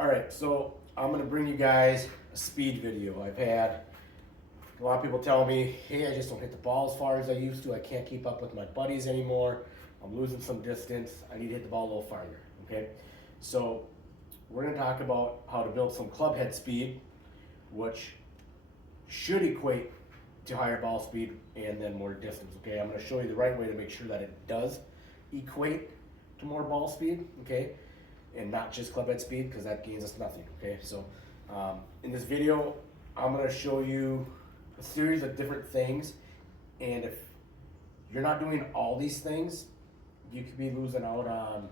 All right, so I'm gonna bring you guys a speed video. I've had a lot of people tell me, hey, I just don't hit the ball as far as I used to. I can't keep up with my buddies anymore. I'm losing some distance. I need to hit the ball a little farther, okay? So we're gonna talk about how to build some club head speed, which should equate to higher ball speed and then more distance, okay? I'm gonna show you the right way to make sure that it does equate to more ball speed, okay? And not just club head speed, because that gains us nothing, okay? So in this video, I'm gonna show you a series of different things, and if you're not doing all these things, you could be losing out on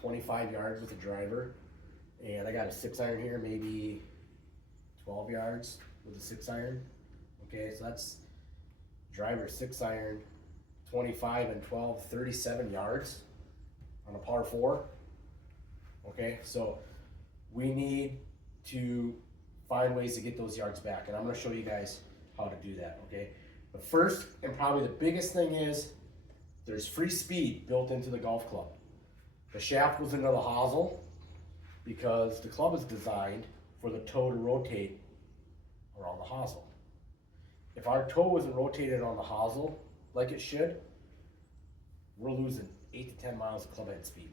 25 yards with a driver. And I got a 6-iron here, maybe 12 yards with a 6-iron. Okay, so that's driver 6-iron, 25 and 12, 37 yards on a par 4. Okay, so we need to find ways to get those yards back, and I'm going to show you guys how to do that. Okay, the first and probably the biggest thing is there's free speed built into the golf club. The shaft goes into the hosel because the club is designed for the toe to rotate around the hosel. If our toe isn't rotated on the hosel like it should, we're losing 8 to 10 miles of club head speed,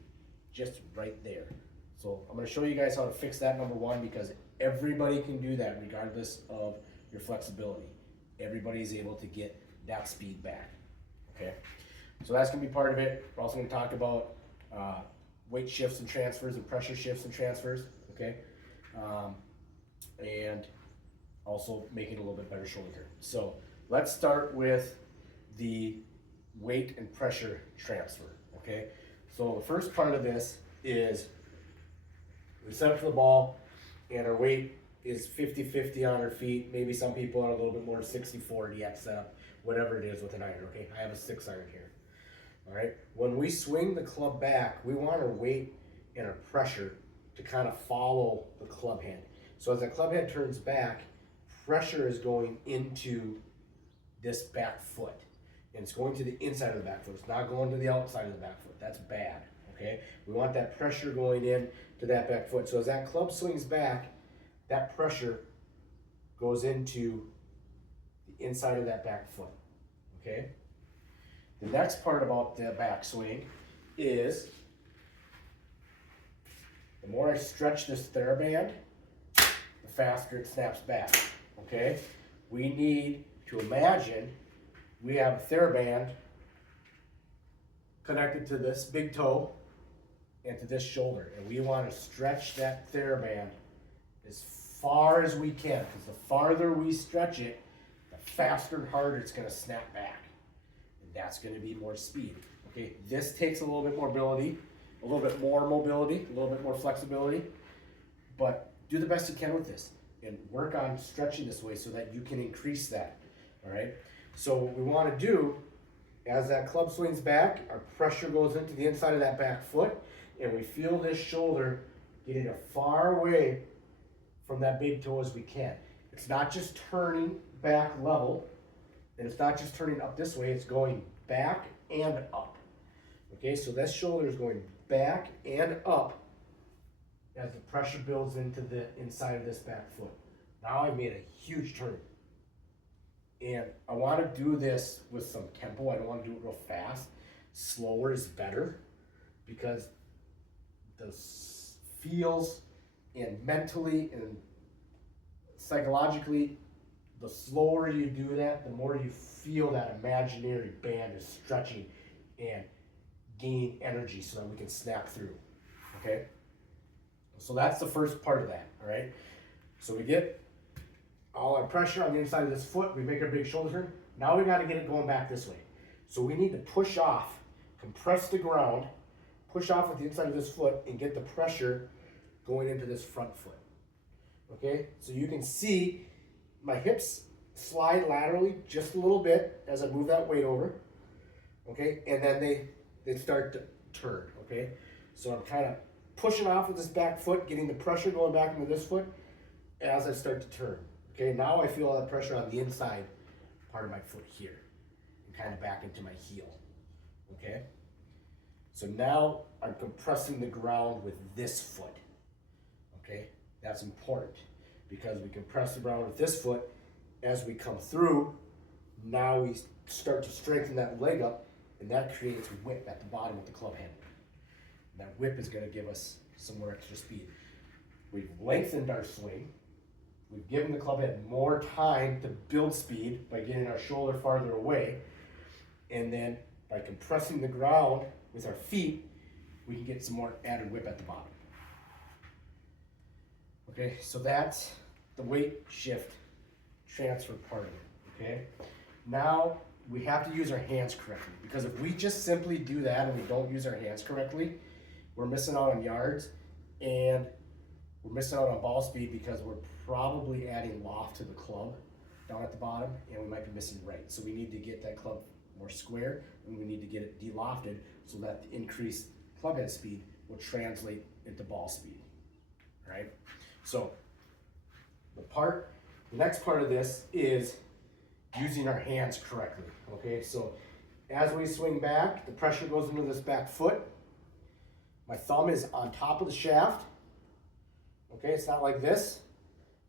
just right there. So I'm going to show you guys how to fix that, number one, because everybody can do that regardless of your flexibility. Everybody's able to get that speed back, okay? So that's going to be part of it. We're also going to talk about weight shifts and transfers and pressure shifts and transfers, okay? And also making a little bit better shoulder turn. So let's start with the weight and pressure transfer, okay? So the first part of this is we set up to the ball and our weight is 50-50 on our feet. Maybe some people are a little bit more 60-40 at setup, whatever it is with an iron, okay? I have a 6-iron here, all right? When we swing the club back, we want our weight and our pressure to kind of follow the club head. So as the club head turns back, pressure is going into this back foot. And it's going to the inside of the back foot. It's not going to the outside of the back foot. That's bad, okay? We want that pressure going in to that back foot. So as that club swings back, that pressure goes into the inside of that back foot, okay? The next part about the backswing is the more I stretch this TheraBand, the faster it snaps back, okay? We need to imagine we have a TheraBand connected to this big toe and to this shoulder, and we want to stretch that TheraBand as far as we can, because the farther we stretch it, the faster and harder it's going to snap back, and that's going to be more speed. Okay, this takes a little bit more mobility, a little bit more flexibility, but do the best you can with this and work on stretching this way so that you can increase that. All right, so what we want to do, as that club swings back, our pressure goes into the inside of that back foot, and we feel this shoulder getting as far away from that big toe as we can. It's not just turning back level, and it's not just turning up this way, it's going back and up. Okay, so this shoulder is going back and up as the pressure builds into the inside of this back foot. Now I've made a huge turn. And I want to do this with some tempo. I don't want to do it real fast. Slower is better, because the feels and mentally and psychologically, the slower you do that, the more you feel that imaginary band is stretching and gaining energy so that we can snap through, okay? So that's the first part of that, all right? So we get all our pressure on the inside of this foot, we make our big shoulder turn. Now we got to get it going back this way. So we need to push off, compress the ground, push off with the inside of this foot, and get the pressure going into this front foot. Okay, so you can see my hips slide laterally just a little bit as I move that weight over. Okay, and then they start to turn. Okay, so I'm kind of pushing off with this back foot, getting the pressure going back into this foot as I start to turn. Okay, now I feel all that pressure on the inside part of my foot here and kind of back into my heel. Okay, so now I'm compressing the ground with this foot. okay? That's important because we can press the ground with this foot as we come through. Now we start to strengthen that leg up, and that creates whip at the bottom of the club head. And that whip is gonna give us some more extra speed. We've lengthened our swing. We've given the club head more time to build speed by getting our shoulder farther away. And then by compressing the ground with our feet, we can get some more added whip at the bottom. Okay, so that's the weight shift transfer part of it, okay? Now, we have to use our hands correctly, because if we just simply do that and we don't use our hands correctly, we're missing out on yards, and we're missing out on ball speed because we're probably adding loft to the club down at the bottom, and we might be missing right. So we need to get that club more square, and we need to get it de-lofted so that the increased club head speed will translate into ball speed, right? So the next part of this is using our hands correctly, okay? So as we swing back, the pressure goes into this back foot. My thumb is on top of the shaft, okay? It's not like this.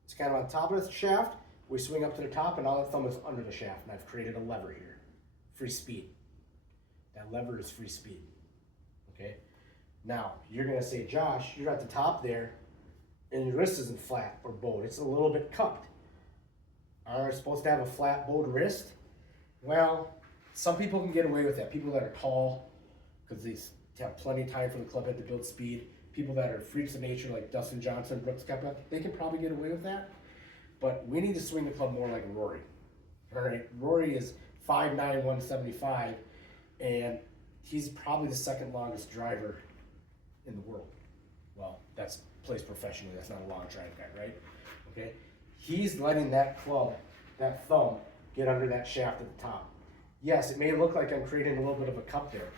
It's kind of on top of the shaft. We swing up to the top, and now the thumb is under the shaft, and I've created a lever here. Free speed. That lever is free speed, okay? Now, you're gonna say, Josh, you're at the top there, and your wrist isn't flat or bowed. It's a little bit cupped. Are supposed to have a flat bowed wrist? Well, some people can get away with that. People that are tall, because they have plenty of time for the club head to build speed. People that are freaks of nature like Dustin Johnson, Brooks Koepka, they can probably get away with that. But we need to swing the club more like Rory. All right, Rory is 5'9", 175, and he's probably the second longest driver in the world. Well, that's plays professionally. That's not a long drive guy, right? Okay. He's letting that club, that thumb, get under that shaft at the top. Yes, it may look like I'm creating a little bit of a cup there,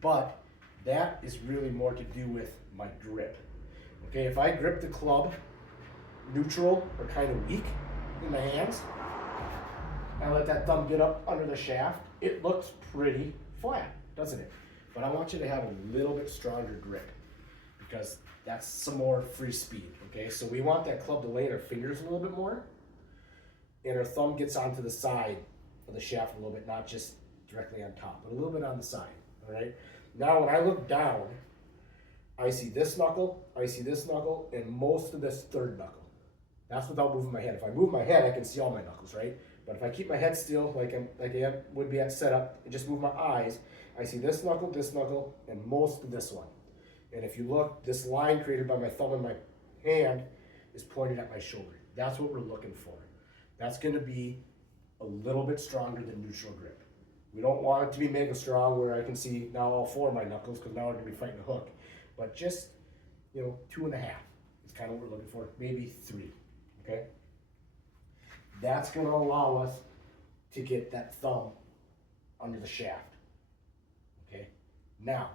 but that is really more to do with my grip. Okay, if I grip the club neutral or kind of weak in my hands, and I let that thumb get up under the shaft, it looks pretty flat, doesn't it? But I want you to have a little bit stronger grip, because that's some more free speed, okay? So we want that club to lay in our fingers a little bit more, and our thumb gets onto the side of the shaft a little bit, not just directly on top, but a little bit on the side, all right? Now when I look down, I see this knuckle, I see this knuckle, and most of this third knuckle. That's without moving my head. If I move my head, I can see all my knuckles, right? But if I keep my head still, like I would be at setup, and just move my eyes, I see this knuckle, and most of this one. And if you look, this line created by my thumb and my hand is pointed at my shoulder. That's what we're looking for. That's gonna be a little bit stronger than neutral grip. We don't want it to be mega strong where I can see now all four of my knuckles, because now we're gonna be fighting a hook. But just, 2.5 is kind of what we're looking for, maybe 3, okay? That's gonna allow us to get that thumb under the shaft, okay? Now,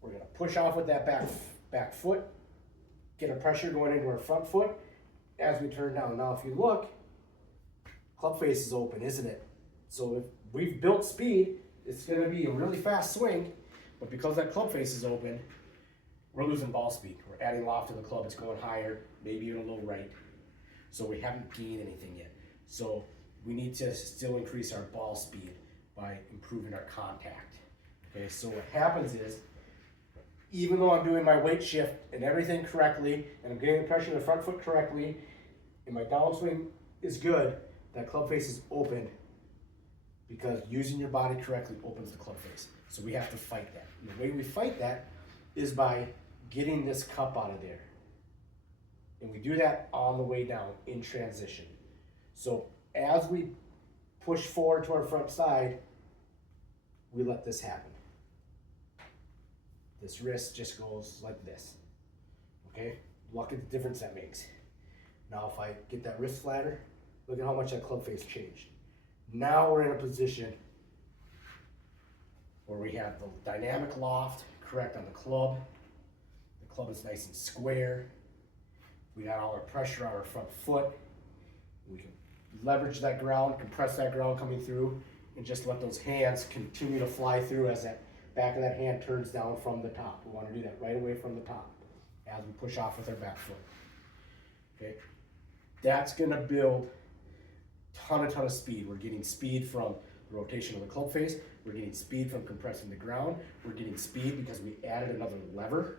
we're gonna push off with that back foot, get a pressure going into our front foot as we turn down. Now, if you look, club face is open, isn't it? So if we've built speed, it's gonna be a really fast swing, but because that club face is open, we're losing ball speed. We're adding loft to the club, it's going higher, maybe even a little right. So we haven't gained anything yet. So we need to still increase our ball speed by improving our contact. Okay, so what happens is, even though I'm doing my weight shift and everything correctly, and I'm getting the pressure in the front foot correctly, and my downswing is good, that club face is open, because using your body correctly opens the club face. So we have to fight that. And the way we fight that is by getting this cup out of there. And we do that on the way down in transition. So as we push forward to our front side, we let this happen. This wrist just goes like this, okay? Look at the difference that makes. Now if I get that wrist flatter, look at how much that club face changed. Now we're in a position where we have the dynamic loft correct on the club. The club is nice and square. We got all our pressure on our front foot. We can leverage that ground, compress that ground coming through, and just let those hands continue to fly through as that back of that hand turns down from the top. We want to do that right away from the top. as we push off with our back foot. Okay, that's gonna build a ton of speed. We're getting speed from the rotation of the club face. We're getting speed from compressing the ground. We're getting speed because we added another lever.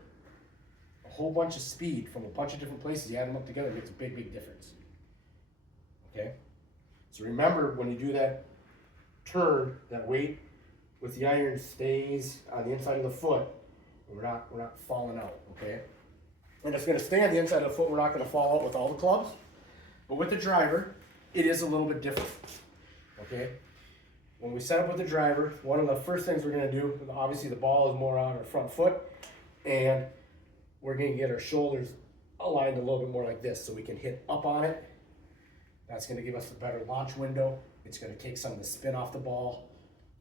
A whole bunch of speed from a bunch of different places. You add them up together, it makes a big difference. Okay? So remember, when you do that turn, that weight with the iron stays on the inside of the foot. We're not falling out, okay? And it's gonna stay on the inside of the foot. We're not gonna fall out with all the clubs. But with the driver, it is a little bit different, okay? When we set up with the driver, one of the first things we're gonna do, obviously the ball is more on our front foot, and we're gonna get our shoulders aligned a little bit more like this so we can hit up on it. That's gonna give us a better launch window. It's gonna take some of the spin off the ball.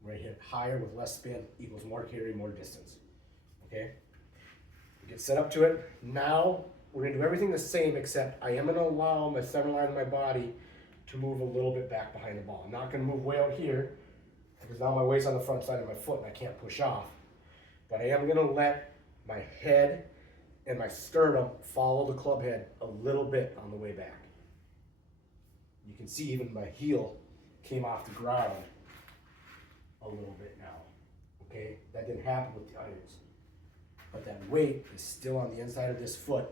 We're gonna hit higher with less spin equals more carry, more distance, okay? We get set up to it. Now, we're gonna do everything the same except I am gonna allow my center line of my body to move a little bit back behind the ball. I'm not gonna move way out here because now my weight's on the front side of my foot and I can't push off. But I am gonna let my head and my sternum follow the club head a little bit on the way back. You can see even my heel came off the ground a little bit now, okay? That didn't happen with the irons. But that weight is still on the inside of this foot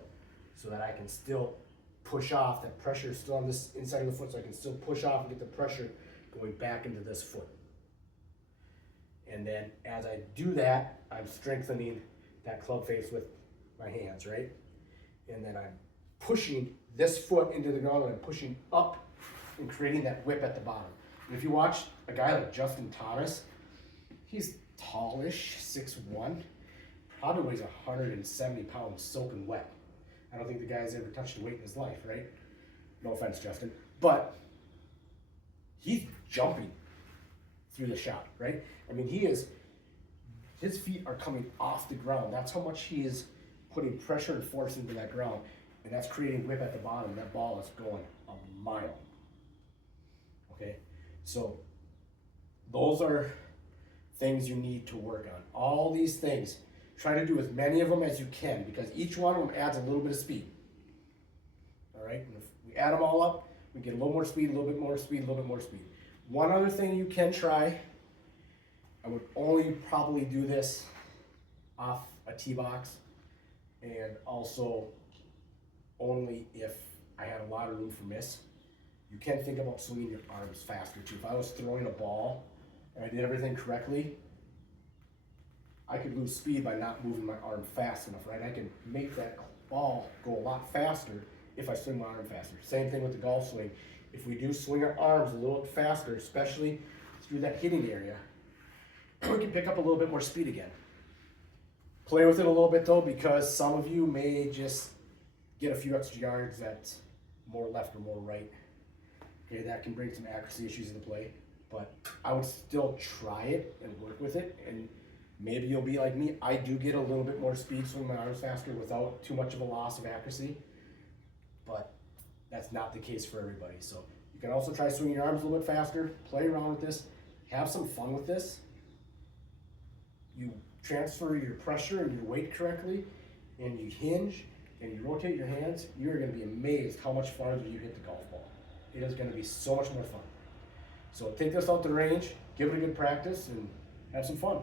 so that I can still push off. That pressure is still on this inside of the foot so I can still push off and get the pressure going back into this foot. And then as I do that, I'm strengthening that club face with my hands, right? And then I'm pushing this foot into the ground and I'm pushing up and creating that whip at the bottom. And if you watch a guy like Justin Thomas, he's tallish, 6'1", probably weighs 170 pounds soaking wet. I don't think the guy's ever touched a weight in his life, right? No offense, Justin. But he's jumping through the shot, right? I mean, his feet are coming off the ground. That's how much he is putting pressure and force into that ground. And that's creating whip at the bottom. That ball is going a mile. Okay? So those are things you need to work on. All these things, try to do as many of them as you can because each one of them adds a little bit of speed. All right? And if we add them all up, we get a little more speed, a little bit more speed, a little bit more speed. One other thing you can try, I would only probably do this off a tee box and also only if I had a lot of room for miss. You can think about swinging your arms faster too. If I was throwing a ball and I did everything correctly, I could lose speed by not moving my arm fast enough, right? I can make that ball go a lot faster if I swing my arm faster. Same thing with the golf swing. If we do swing our arms a little bit faster, especially through that hitting area, we can pick up a little bit more speed again. Play with it a little bit though, because some of you may just get a few extra yards at more left or more right. Okay, that can bring some accuracy issues into play, but I would still try it and work with it, and maybe you'll be like me. I do get a little bit more speed swinging my arms faster without too much of a loss of accuracy, but that's not the case for everybody. So you can also try swinging your arms a little bit faster, play around with this, have some fun with this. You transfer your pressure and your weight correctly, and you hinge, and you rotate your hands, you're going to be amazed how much farther you hit the golf ball. It is going to be so much more fun. So take this out the range, give it a good practice, and have some fun.